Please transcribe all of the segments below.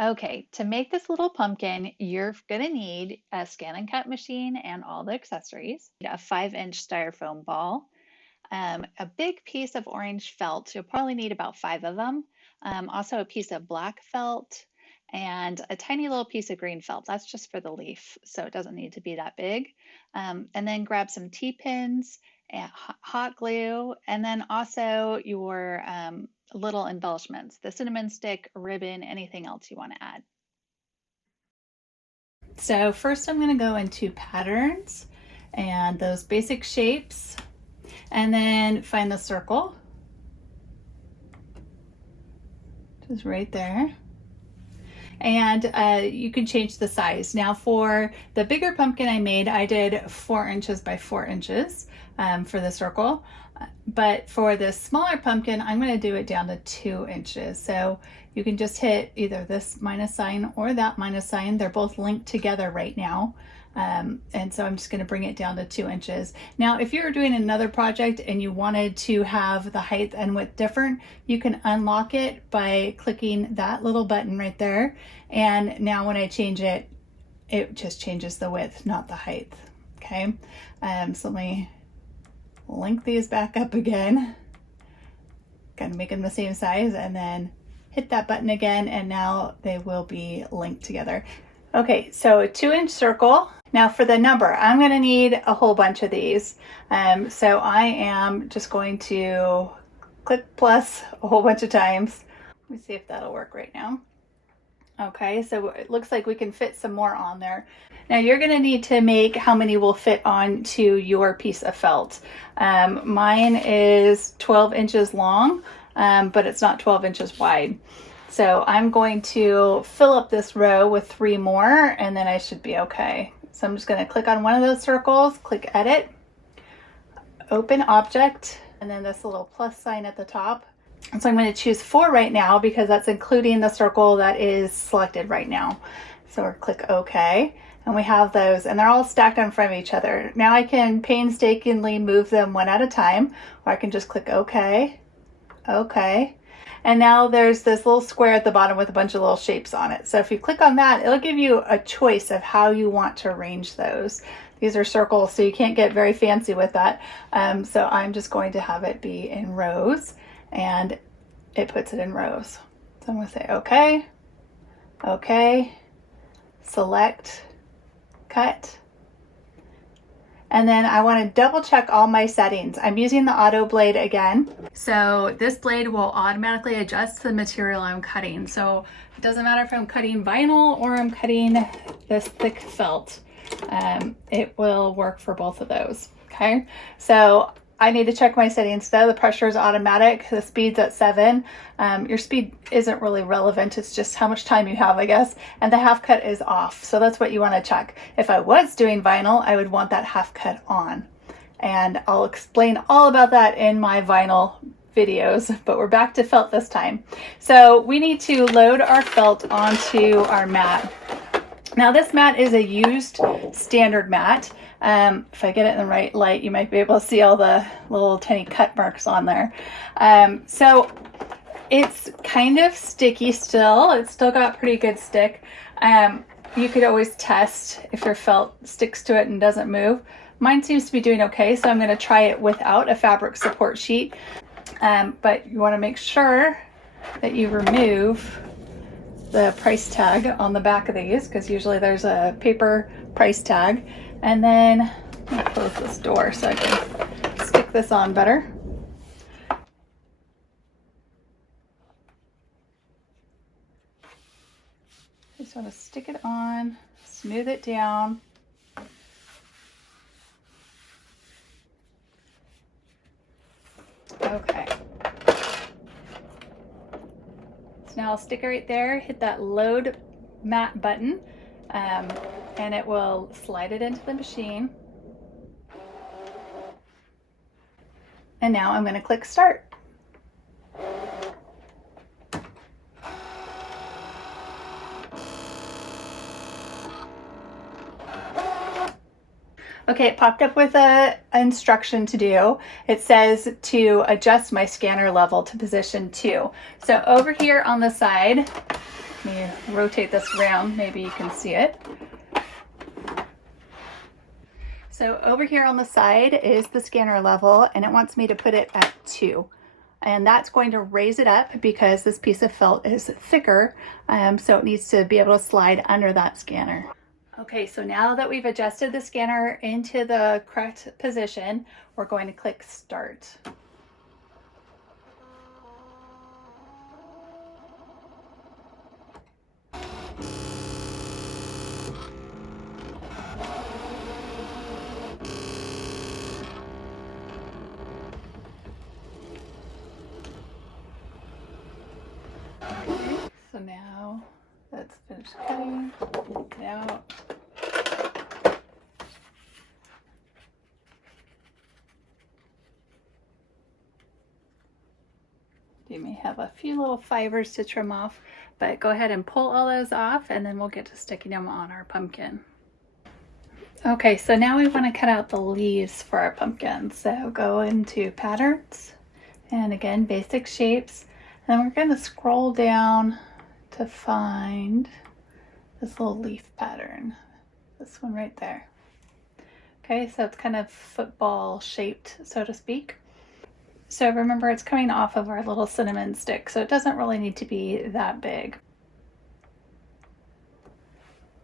Okay, to make this little pumpkin, you're gonna need a ScanNCut machine and all the accessories, a 5-inch styrofoam ball, a big piece of orange felt. You'll probably need about 5 of them. Also a piece of black felt and a tiny little piece of green felt. That's just for the leaf, so it doesn't need to be that big. And then grab some T-pins and hot glue, and then also your little embellishments, the cinnamon stick, ribbon, anything else you want to add. So first I'm going to go into patterns and those basic shapes, and then find the circle, just right there. And you can change the size. Now for the bigger pumpkin I made, I did 4 inches by 4 inches for the circle. But for the smaller pumpkin, I'm going to do it down to 2 inches. So you can just hit either this minus sign or that minus sign. They're both linked together right now. And so I'm just going to bring it down to 2 inches. Now, if you're doing another project and you wanted to have the height and width different, you can unlock it by clicking that little button right there. And now when I change it, it just changes the width, not the height. Okay. So let me link these back up again, kind of make them the same size, and then hit that button again, and now they will be linked together. Okay, so a 2-inch circle. Now for the number, I'm going to need a whole bunch of these. So I am just going to click plus a whole bunch of times. Let me see if that'll work right now. Okay, so it looks like we can fit some more on there. Now you're going to need to make how many will fit onto your piece of felt. Mine is 12 inches long, but it's not 12 inches wide. So I'm going to fill up this row with 3 more, and then I should be okay. So I'm just going to click on one of those circles, click edit, open object, and then this little plus sign at the top. And so I'm going to choose 4 right now because that's including the circle that is selected right now. So we'll click OK, and we have those, and they're all stacked in front of each other. Now I can painstakingly move them one at a time, or I can just click OK, OK. And now there's this little square at the bottom with a bunch of little shapes on it. So if you click on that, it'll give you a choice of how you want to arrange those. These are circles, so you can't get very fancy with that. So I'm just going to have it be in rows, and it puts it in rows. So I'm going to say OK, OK, select, cut. And then I want to double check all my settings. I'm using the auto blade again. So this blade will automatically adjust to the material I'm cutting. So it doesn't matter if I'm cutting vinyl or I'm cutting this thick felt. It will work for both of those. Okay. So I need to check my settings though. The pressure is automatic. The speed's at 7. Your speed isn't really relevant. It's just how much time you have, I guess. And the half cut is off. So that's what you want to check. If I was doing vinyl, I would want that half cut on. And I'll explain all about that in my vinyl videos, but we're back to felt this time. So we need to load our felt onto our mat. Now this mat is a used standard mat. If I get it in the right light, you might be able to see all the little tiny cut marks on there. So it's kind of sticky still. It's still got pretty good stick. You could always test if your felt sticks to it and doesn't move. Mine seems to be doing okay, so I'm going to try it without a fabric support sheet. But you want to make sure that you remove the price tag on the back of these, because usually there's a paper price tag. And then let me close this door so I can stick this on better. Just want to stick it on, smooth it down. Okay. So now I'll stick it right there, hit that load mat button, and it will slide it into the machine. And now I'm going to click start. Okay, it popped up with an instruction to do. It says to adjust my scanner level to position 2. So over here on the side, Let me rotate this around, maybe you can see it. So over here on the side is the scanner level, and it wants me to put it at 2. And that's going to raise it up because this piece of felt is thicker, so it needs to be able to slide under that scanner. Okay, so now that we've adjusted the scanner into the correct position, we're going to click Start. So now let's finish cutting it out. You may have a few little fibers to trim off, but go ahead and pull all those off and then we'll get to sticking them on our pumpkin. Okay, so now we want to cut out the leaves for our pumpkin. So go into patterns and again, basic shapes. And then we're going to scroll down to find this little leaf pattern, this one right there. Okay, so it's kind of football shaped, so to speak. So remember, it's coming off of our little cinnamon stick, so it doesn't really need to be that big.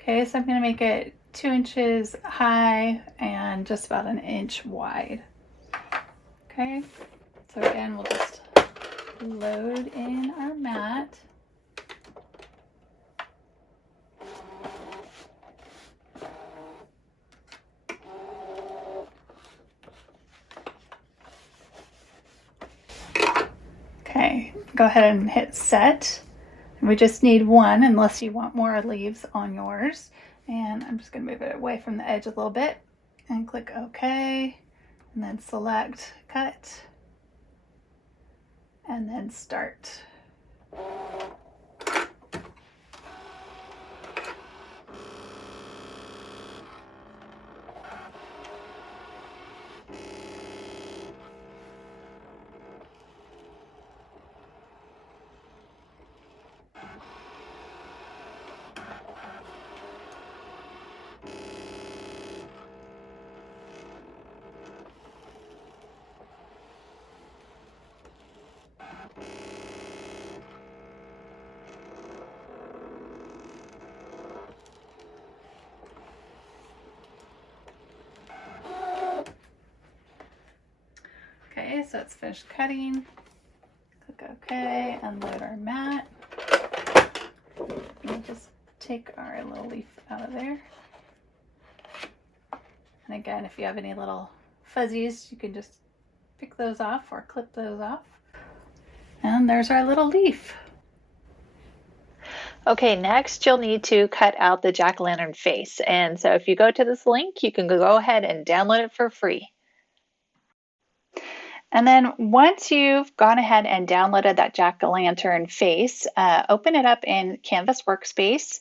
Okay, so I'm going to make it 2 inches high and just about 1 inch wide. Okay, so again, we'll just load in our mat. Okay, go ahead and hit set. And we just need 1 unless you want more leaves on yours. And I'm just going to move it away from the edge a little bit and click OK. And then select cut. And then start. Okay, so it's finished cutting. Click OK, unload our mat. And just take our little leaf out of there. And again, if you have any little fuzzies, you can just pick those off or clip those off. And there's our little leaf. Okay, next you'll need to cut out the jack-o'-lantern face. And so if you go to this link, you can go ahead and download it for free. And then once you've gone ahead and downloaded that jack-o'-lantern face, open it up in Canvas Workspace.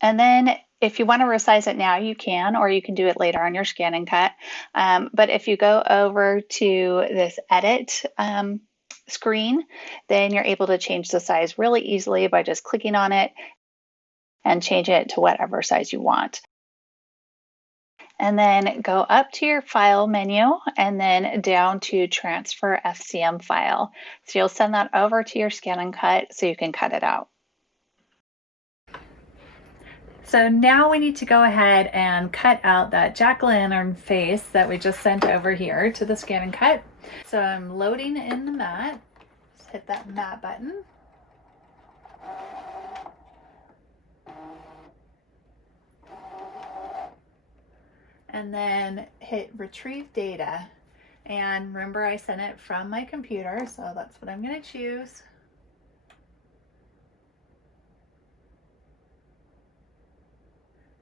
And then if you want to resize it now, you can, or you can do it later on your ScanNCut. But if you go over to this edit screen, then you're able to change the size really easily by just clicking on it and change it to whatever size you want. And then go up to your file menu and then down to transfer FCM file. So you'll send that over to your ScanNCut so you can cut it out. So now we need to go ahead and cut out that jack-o'-lantern face that we just sent over here to the ScanNCut. So I'm loading in the mat. Just hit that mat button. And then hit retrieve data. And remember, I sent it from my computer, so that's what I'm going to choose.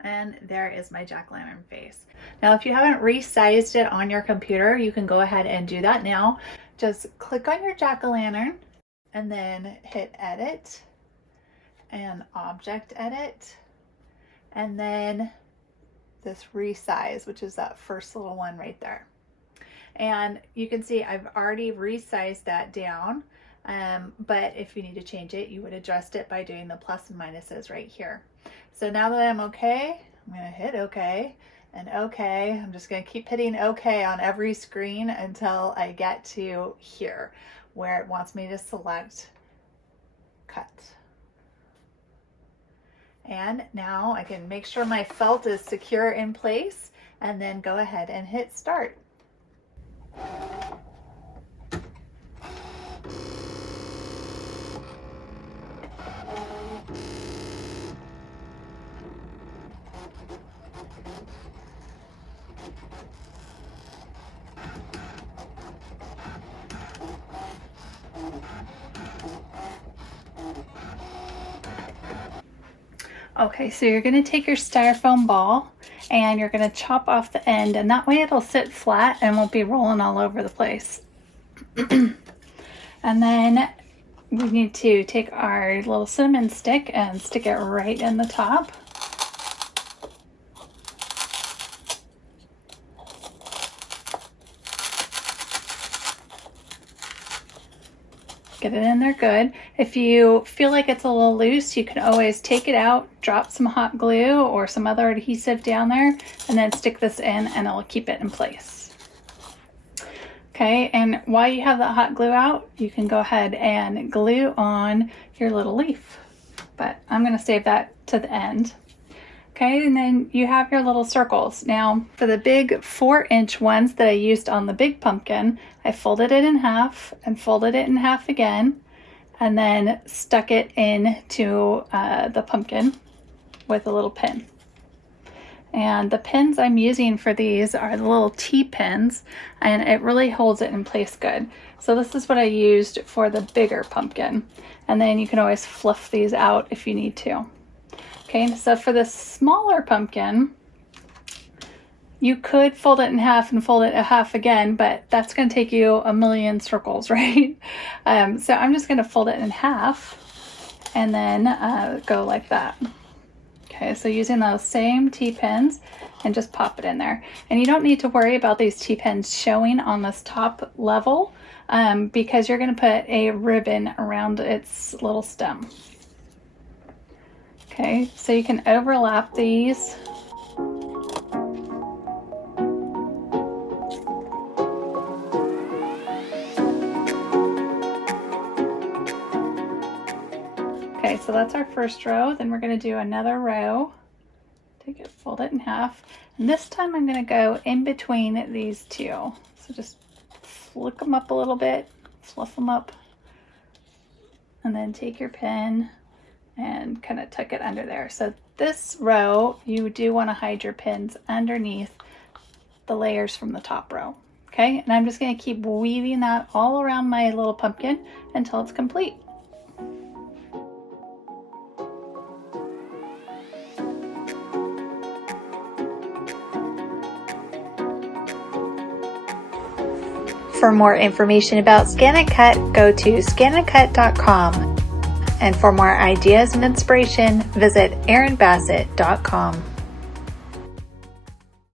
And there is my jack-o'-lantern face. Now, if you haven't resized it on your computer, you can go ahead and do that now. Just click on your jack-o'-lantern and then hit edit and object edit. And then this resize, which is that first little one right there. And you can see I've already resized that down But if you need to change it, you would adjust it by doing the plus and minuses right here. So now that I'm okay, I'm going to hit OK and OK. I'm just going to keep hitting OK on every screen until I get to here where it wants me to select cut. And now I can make sure my felt is secure in place and then go ahead and hit start. Okay, so you're going to take your styrofoam ball and you're going to chop off the end, and that way it'll sit flat and won't be rolling all over the place. And then we need to take our little cinnamon stick and stick it right in the top. Get it in there good. If you feel like it's a little loose, you can always take it out, drop some hot glue or some other adhesive down there, and then stick this in and it'll keep it in place. Okay, and while you have that hot glue out, you can go ahead and glue on your little leaf. But I'm going to save that to the end. Okay, and then you have your little circles. Now, for the big 4-inch ones that I used on the big pumpkin, I folded it in half and folded it in half again, and then stuck it into the pumpkin with a little pin. And the pins I'm using for these are the little T-pins, and it really holds it in place good. So this is what I used for the bigger pumpkin. And then you can always fluff these out if you need to. Okay, so for the smaller pumpkin, you could fold it in half and fold it in half again, but that's going to take you a million circles, right? So I'm just going to fold it in half and then go like that. Okay, so using those same T-pins and just pop it in there. And you don't need to worry about these T-pins showing on this top level because you're going to put a ribbon around its little stem. Okay, so you can overlap these. Okay, so that's our first row. Then we're going to do another row. Take it, fold it in half. And this time I'm going to go in between these two. So just flick them up a little bit, fluff them up, and then take your pin and kind of tuck it under there. So this row, you do want to hide your pins underneath the layers from the top row. Okay, and I'm just going to keep weaving that all around my little pumpkin until it's complete. For more information about ScanNCut, go to ScanNCut.com. And for more ideas and inspiration, visit erinbassett.com.